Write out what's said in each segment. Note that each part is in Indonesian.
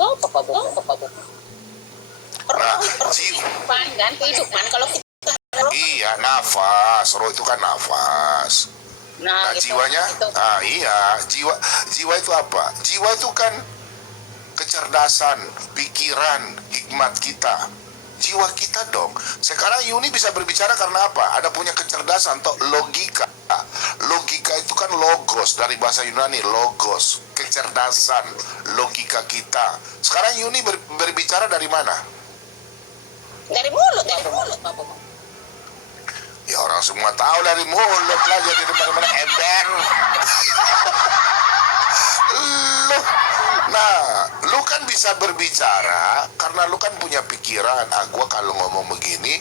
Apa Bom? Nah, Kan kehidupan kalau kita iya, nafas. Roh itu kan nafas. Nah, gitu, jiwanya, gitu. iya, jiwa itu apa? Jiwa itu kan kecerdasan, pikiran, hikmat kita. Jiwa kita dong. Sekarang Yuni bisa berbicara karena apa? Ada punya kecerdasan atau logika. Logika itu kan logos, dari bahasa Yunani, logos, kecerdasan, logika kita. Sekarang Yuni berbicara dari mana? Dari mulut, Pak Bom. Ya orang semua tahu dari mulut lah, jadi mana-mana ember. Lu kan bisa berbicara karena lu kan punya pikiran. Gua kalau ngomong begini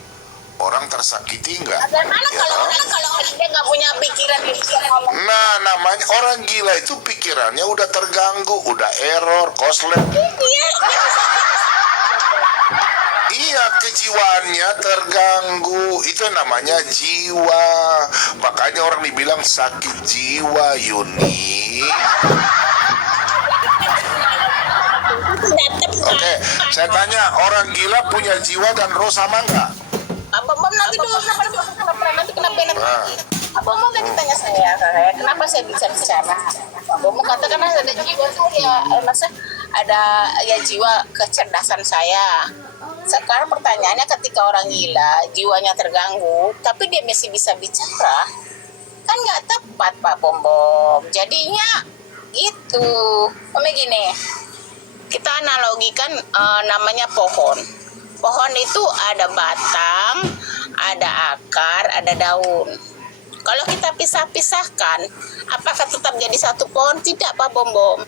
orang tersakiti enggak? Bagaimana Ya, kalau orang dia nggak punya pikiran ngomong? nah, namanya orang gila itu pikirannya udah terganggu, udah error, koslet. Iya, kejiwaannya terganggu. Itu namanya jiwa. Makanya orang dibilang sakit jiwa, Yuni. Oke, saya tanya, orang gila punya jiwa dan roh sama nggak? Apa Bom nanti dulu nanti kenapa Apa Bom tadi tanya saya kenapa saya bisa bicara? Apa Bom katakan ada jiwa tuh ya, masa ada ya jiwa kecerdasan saya. Sekarang pertanyaannya, ketika orang gila jiwanya terganggu tapi dia masih bisa bicara, kan nggak tepat Pak Bom. Jadinya itu gini, kita analogikan namanya pohon. Pohon itu ada batang, ada akar, ada daun. Kalau kita pisah-pisahkan, apakah tetap jadi satu pohon? Tidak, Pak Bom.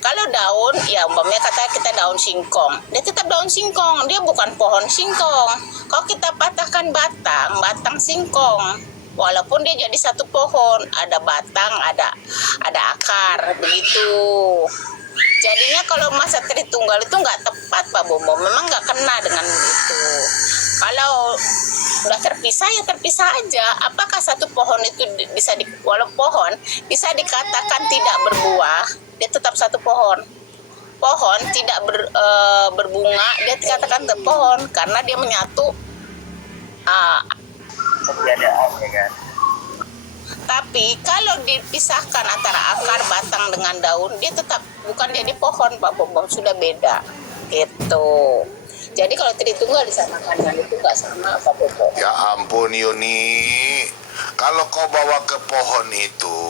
Kalau daun, ya umpamanya kata kita daun singkong, dia tetap daun singkong, dia bukan pohon singkong. Kalau kita patahkan batang singkong, walaupun dia jadi satu pohon, ada batang, ada akar, begitu. Jadinya kalau masa Tritunggal itu nggak tepat Pak Bom, memang nggak kena dengan itu. Kalau udah terpisah ya terpisah aja. Apakah satu pohon itu bisa walau pohon bisa dikatakan tidak berbuah, dia tetap satu pohon. Pohon tidak berbunga, dia dikatakan pohon karena dia menyatu keberadaan, ya kan? Tapi kalau dipisahkan antara akar, batang dengan daun, dia tetap bukan jadi pohon Pak Bom, sudah beda gitu. Jadi kalau Tritunggal disamakan dengan itu nggak sama Pak Bom. Ya ampun Yuni, kalau kau bawa ke pohon itu,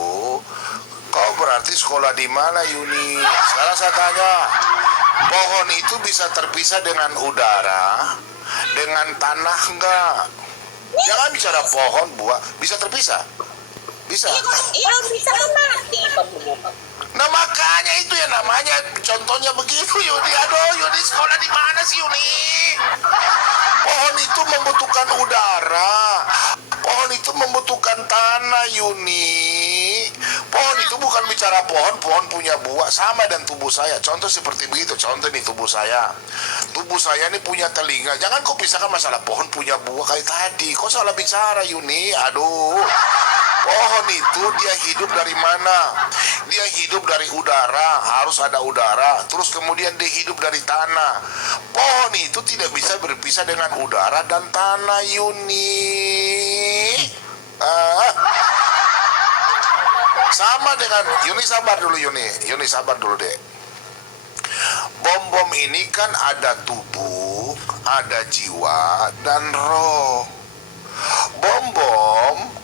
kau berarti sekolah di mana Yuni? Sekarang saya tanya, pohon itu bisa terpisah dengan udara, dengan tanah enggak? Jangan bicara pohon, buah, bisa terpisah? Bisa? Iya bisa mati Pak Bom. Nah makanya itu ya namanya contohnya begitu Yuni. Aduh Yuni, sekolah di mana sih Yuni? Pohon itu membutuhkan udara, pohon itu membutuhkan tanah Yuni. Pohon itu bukan bicara pohon punya buah sama dan tubuh saya. Contoh seperti begitu. Contoh nih tubuh saya ini punya telinga. Jangan kau pisahkan masalah pohon punya buah kayak tadi. Kau salah bicara Yuni. Aduh, pohon itu dia hidup dari mana? Dia hidup dari udara, harus ada udara. Terus kemudian dia hidup dari tanah. Pohon itu tidak bisa berpisah dengan udara dan tanah Yuni. Sama dengan Yuni, sabar dulu Yuni sabar dulu deh. Bom ini kan ada tubuh, ada jiwa dan roh. Bom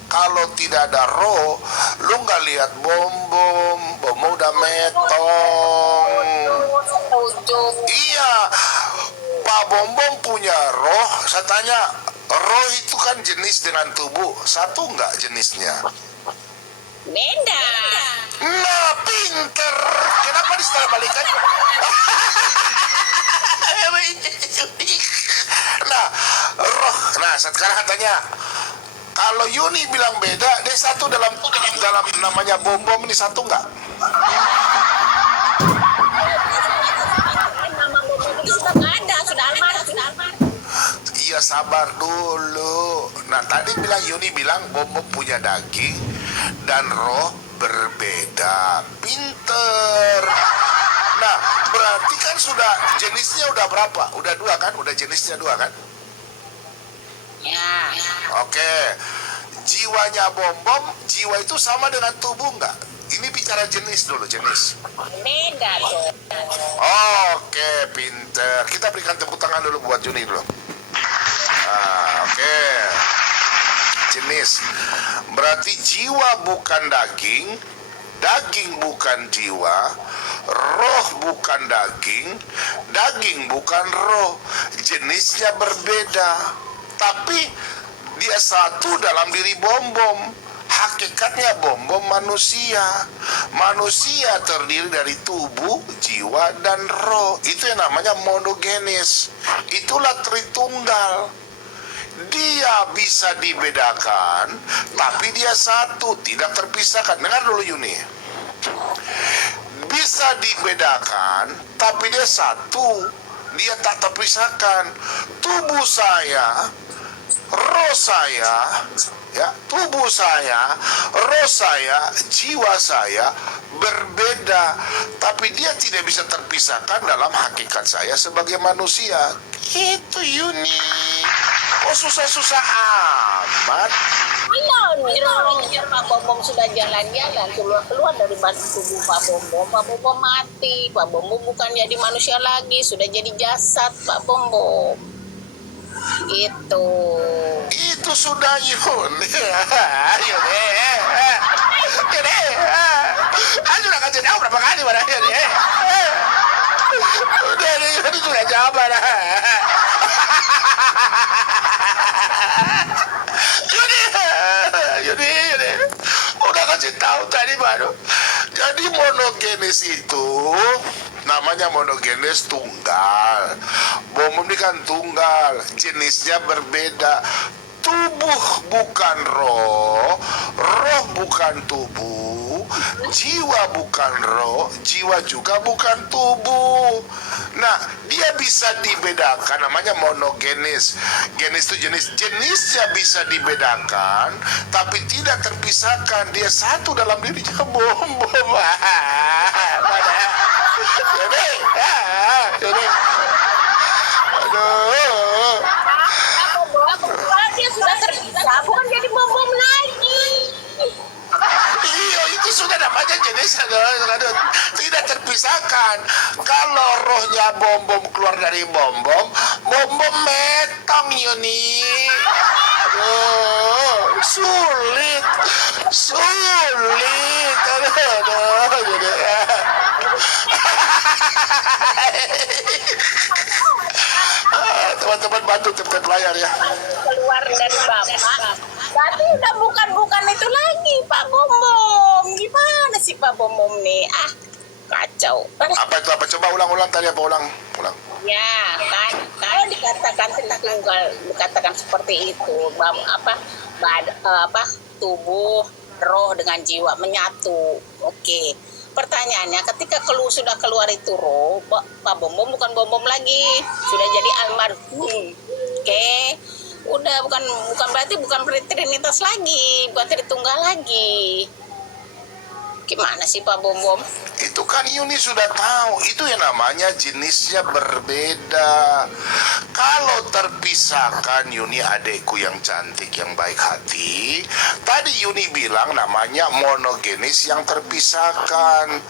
kalau tidak ada roh, lu nggak lihat bom udah metong. Iya, Pak Bom punya roh. Saya tanya, roh itu kan jenis dengan tubuh, satu nggak jenisnya? Beda. Nah, pinter. Kenapa disetel balikan? Nah, roh. Nah, sekarang katanya, kalau Yuni bilang beda, dia satu dalam namanya bom ini satu nggak? Nama Bom itu sudah nggak ada, sudah almarhum. Iya, sabar dulu. Nah, tadi Yuni bilang bom punya daging dan roh berbeda. Pinter. Nah, berarti berarti kan sudah jenisnya udah berapa? Udah 2 kan? Udah jenisnya 2 kan? Ya. Oke. Jiwanya bom-bom, jiwa itu sama dengan tubuh nggak? Ini bicara jenis dulu, jenis. Beda dong. Oke, pinter. Kita berikan tepuk tangan dulu buat Juni dulu. Oke. Jenis. Berarti jiwa bukan daging, daging bukan jiwa, roh bukan daging, daging bukan roh. Jenisnya berbeda. Tapi dia satu dalam diri bom-bom. Hakikatnya bom-bom manusia. Manusia terdiri dari tubuh, jiwa, dan roh. Itu yang namanya monogenis. Itulah Tritunggal. Dia bisa dibedakan, tapi dia satu, tidak terpisahkan. Dengar dulu Yuni. Bisa dibedakan, tapi dia satu, dia tak terpisahkan. Tubuh saya, roh saya, ya, tubuh saya, roh saya, jiwa saya berbeda, tapi dia tidak bisa terpisahkan dalam hakikat saya sebagai manusia. Itu Yuni. Oh, susah-susah amat. Ngejar Pak Bom sudah jalan-jalan keluar dari badan tubuh Pak Bom. Pak Bom mati. Pak Bom bukan jadi manusia lagi, sudah jadi jasad Pak Bom. Gitu. Itu sudah Yuni. Yuni. Yuni. Aku sudah kasih tahu berapa kali pada Yuni. Udah, Yuni sudah jawab lah. Yuni, udah kasih tahu tadi baru. Jadi monogenis itu namanya monogenis tunggal. Bom ini kan tunggal, jenisnya berbeda. Tubuh bukan roh, roh bukan tubuh, jiwa bukan roh, jiwa juga bukan tubuh. Nah, dia bisa dibedakan, namanya monogenis. Genis itu jenisnya bisa dibedakan, tapi tidak terpisahkan. Dia satu dalam dirinya bom-bom. Mana? Jadi, aduh. Dia sudah terpisah, bukan jadi bom lagi. Iya, itu sudah namanya jenis tidak terpisahkan. Kalau rohnya bom-bom keluar dari bom-bom, bom-bom metong Yuni. Aduh, sulit. Teman-teman bantu cepet layar ya. Keluar dari bapak. Berarti udah bukan itu lagi Pak Bom. Gimana sih Pak Bom nih? Kacau. Apa itu apa? Coba ulang tadi apa ulang. Ya kan, kalau dikatakan tunggal, dikatakan seperti itu, tubuh, roh dengan jiwa menyatu. Oke. Pertanyaannya, ketika sudah keluar itu roh, Pak Bom bukan bom lagi, sudah jadi almarhum. Oke. Udah bukan berarti trinitas lagi, bukan tritunggal lagi. Gimana sih Pak Bom? Itu kan Yuni sudah tahu, itu yang namanya jenisnya berbeda. Kalau terpisahkan, Yuni adekku yang cantik, yang baik hati, tadi Yuni bilang namanya monogenis yang terpisahkan.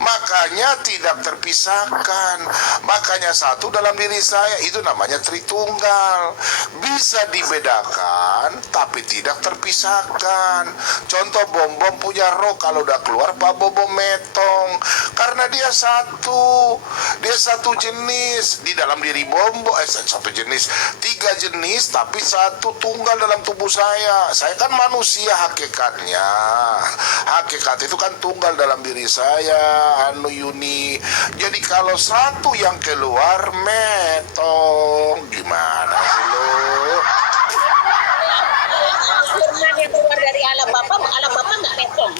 Makanya tidak terpisahkan. Makanya satu dalam diri saya, itu namanya Tritunggal. Bisa dibedakan, tapi tidak terpisahkan. Contoh bom punya roh, kalau udah keluar Pak Bobo metong. Karena dia satu jenis di dalam diri satu jenis, 3 jenis tapi satu tunggal dalam tubuh saya kan manusia hakikatnya. Hakikat itu kan tunggal dalam diri saya, Yuni. Jadi kalau satu yang keluar metong, gimana sih lo? Firman yang keluar dari alam Bapak nggak metong.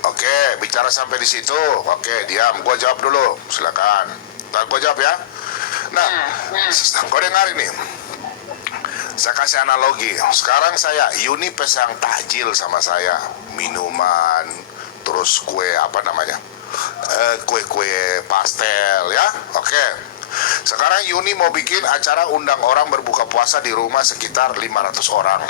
Oke, bicara sampai di situ. Oke, diam. Gua jawab dulu. Silakan. Ntar gua jawab ya. Nah, kau dengar ini. Saya kasih analogi. Sekarang Yuni pesan takjil sama saya. Minuman, terus kue, apa namanya? kue-kue pastel ya. Oke. Sekarang Yuni mau bikin acara undang orang berbuka puasa di rumah sekitar 500 orang.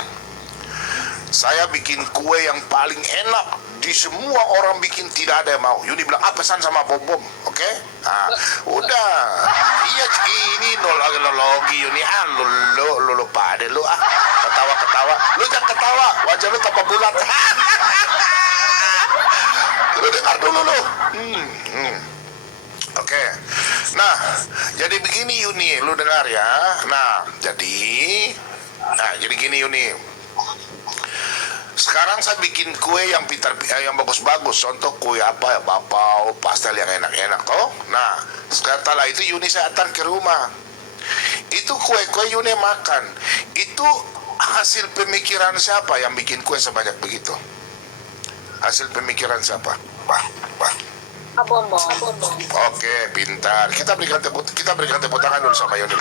Saya bikin kue yang paling enak. Di semua orang bikin tidak ada yang mau. Yuni bilang, pesan sama Bom-Bom. Oke? Nah, udah. Iya, ini nologi Yuni. Lu pade lu ketawa-ketawa. Lu jangan ketawa. Wajah lu tambah bulat. Lu dengar dulu lu. Oke. Nah, jadi begini Yuni, lu dengar ya. Jadi gini Yuni. Sekarang saya bikin kue yang yang bagus-bagus. Contoh kue apa ya, bapau, pastel yang enak-enak toh. Nah, setelah itu Yuni saya antar ke rumah. Itu kue-kue Yuni makan. Itu hasil pemikiran siapa yang bikin kue sebanyak begitu? Hasil pemikiran siapa? Wah. Bom-Bom. Oke, pintar. Kita berikan tepuk tangan dulu sama Yuni.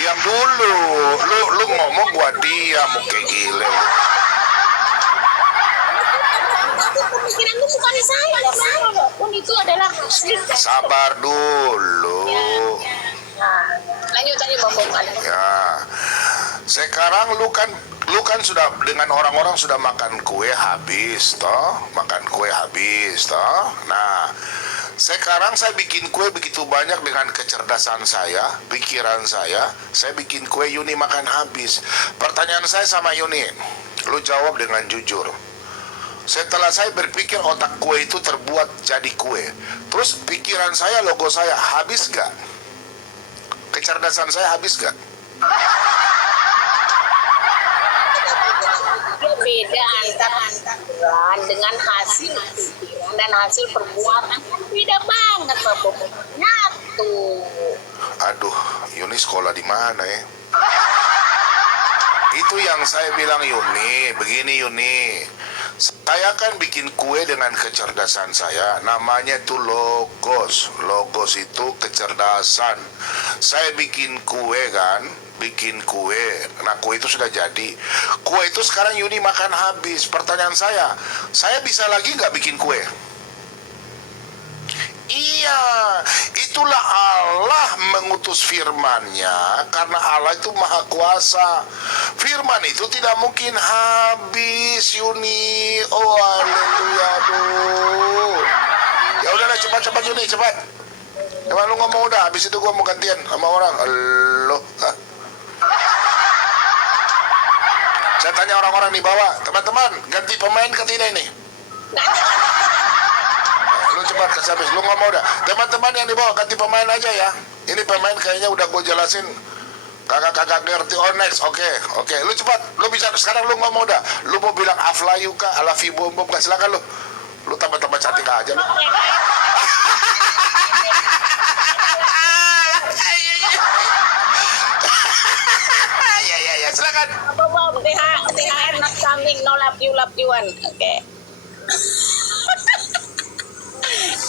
Diam dulu. Lu ngomong gua diam, kayak gile. Pemikiran itu bukan saya. Pun itu adalah hasil. Sabar dulu. Lanjut Bom-Bom. Ya. Sekarang lu kan sudah dengan orang-orang sudah makan kue habis toh. Nah, sekarang saya bikin kue begitu banyak dengan kecerdasan saya, pikiran saya bikin kue Yuni makan habis. Pertanyaan saya sama Yuni, lu jawab dengan jujur. Setelah saya berpikir otak kue itu terbuat jadi kue, terus pikiran saya, logo saya habis gak? Kecerdasan saya habis gak? Beda antara dengan hasil pikiran dan hasil perbuatan kan beda banget Pak Bom-Bom. Nyatu. Aduh, Yuni sekolah di mana ya? Itu yang saya bilang Yuni, begini Yuni. Saya kan bikin kue dengan kecerdasan saya, namanya itu logos. Logos itu kecerdasan. Saya bikin kue kan, nah kue itu sudah jadi. Kue itu sekarang Yuni makan habis. Pertanyaan saya bisa lagi nggak bikin kue? Iya, itulah Allah mengutus firman-Nya, karena Allah itu maha kuasa. Firman itu tidak mungkin habis Yuni. Oh haleluya. Aduh. Ya udahlah, cepat Yuni, cepat. Coba lu ngomong udah, habis itu gua mau gantian sama orang. Loh. Saya tanya orang-orang di bawah, teman-teman, ganti pemain ke tidak ini? Lu cepat kasih habis, lu ngomong udah. Teman-teman yang di bawah, ganti pemain aja ya. Ini pemain kayaknya udah gue jelasin. Kakak ngerti. Oh next, oke. Lu cepat, lu bisa sekarang lu ngomong udah. Lu mau bilang Aflayu kah, Alafi Bom-Bom kah, silakan lu. Lu tambah-tambah cantik aja lu. Ya, silakan. Bom-Bom, THR not coming, no love you-an. Oke.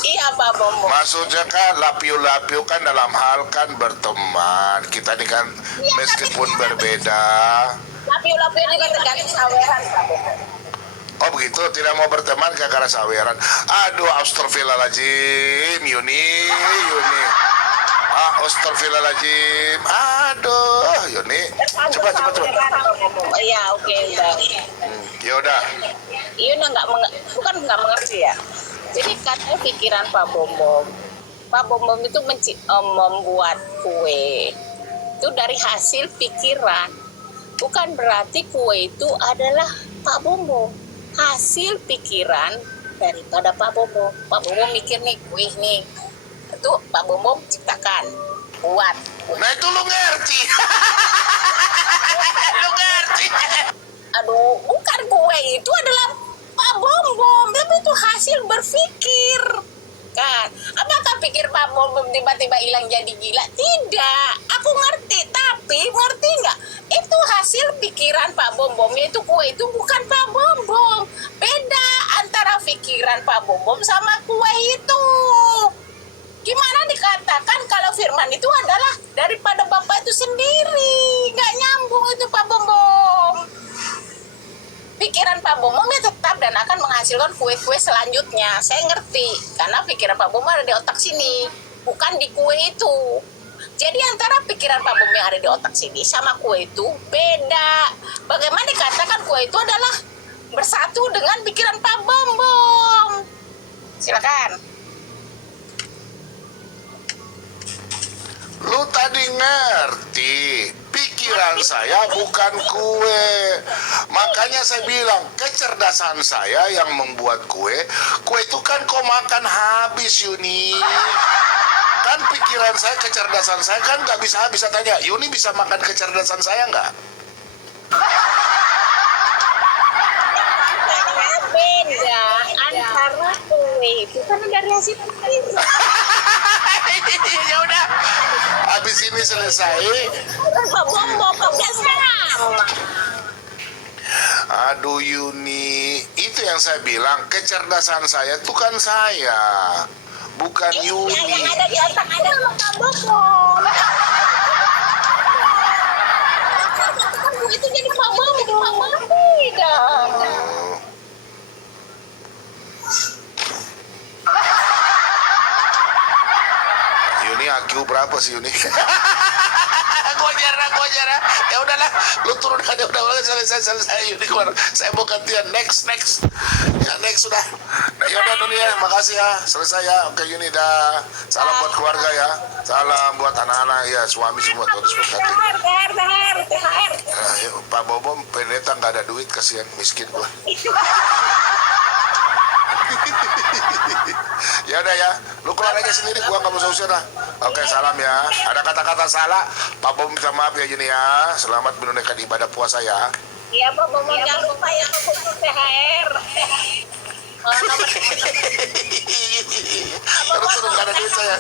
Iya Pak Bom-Bom. Maksudnya kan lapiu kan dalam hal kan berteman. Kita ini kan ya, meskipun berbeda. Lapiu juga tergantung saweran Pak Bom-Bom. Oh begitu, tidak mau berteman karena saweran. Aduh, astagfirullahaladzim, Yuni. Astagfirullahaladzim. Aduh, Yuni. Cepat. Iya, oke, udah. Ya udah. Yuni bukan nggak mengerti ya. Jadi katanya pikiran Pak Bom-Bom itu membuat kue itu dari hasil pikiran. Bukan berarti kue itu adalah Pak Bom-Bom. Hasil pikiran daripada Pak Bom-Bom. Pak Bom-Bom mikir nih, kue nih. Itu Pak Bom-Bom ciptakan, buat. Nah itu lu ngerti. Aduh, bukan kue itu adalah Pak Bom-Bom, tapi itu hasil berpikir. Kan, apakah pikir Pak Bom-Bom tiba-tiba hilang jadi gila? Tidak, aku ngerti, tapi ngerti nggak? Itu hasil pikiran Pak Bom-Bom, itu kue itu bukan Pak Bom-Bom. Beda antara pikiran Pak Bom-Bom sama kue itu. Gimana dikatakan kalau firman itu adalah daripada Bapak itu sendiri? Nggak nyambung itu Pak Bom-Bom. pikiran Pak Bomo ya tetap dan akan menghasilkan kue-kue selanjutnya. Saya ngerti, karena pikiran Pak Bomo ada di otak sini, bukan di kue itu. Jadi antara pikiran Pak Bomo yang ada di otak sini sama kue itu beda. Bagaimana dikatakan kue itu adalah bersatu dengan pikiran Pak Bombom? Silakan. Lu tadi ngerti, pikiran saya bukan kue. Makanya saya bilang, kecerdasan saya yang membuat kue. Kue itu kan kau makan habis, Yuni. Kan pikiran saya, kecerdasan saya kan nggak bisa habis. Saya tanya, Yuni bisa makan kecerdasan saya nggak? Beda antara kue itu kan dari hasil pikir. Ya udah, habis ini selesai. Pak Bombom sama. Aduh Yuni, itu yang saya bilang, kecerdasan saya itu kan saya, bukan Yuni. Yang ada di otak ada Pak Bombom. Itu jadi Pak Bombom. Beda. Yuni IQ berapa sih Yuni? Gua jarang. Ya udahlah, lu turun aja udah selesai Yuni keluar. Saya mau gantian next. Ya next sudah. Ya udah dunia, makasih ya. Selesai ya. Oke Yuni dah. Salam buat keluarga ya. Salam buat anak-anak ya, suami semua terus berkati. THR. Pak Bobom pendeta nggak ada duit, kasihan miskin gua. Ya udah ya, lu keluar aja sendiri, gua nggak mau usir dah. Oke, salam ya. Ada kata-kata salah, Pak Bom minta maaf ya Juni ya. Selamat menunaikan ibadah puasa ya. Iya Pak Bombom, jangan lupa ya Pak Bombom THR. Terus nggak ada duit saya.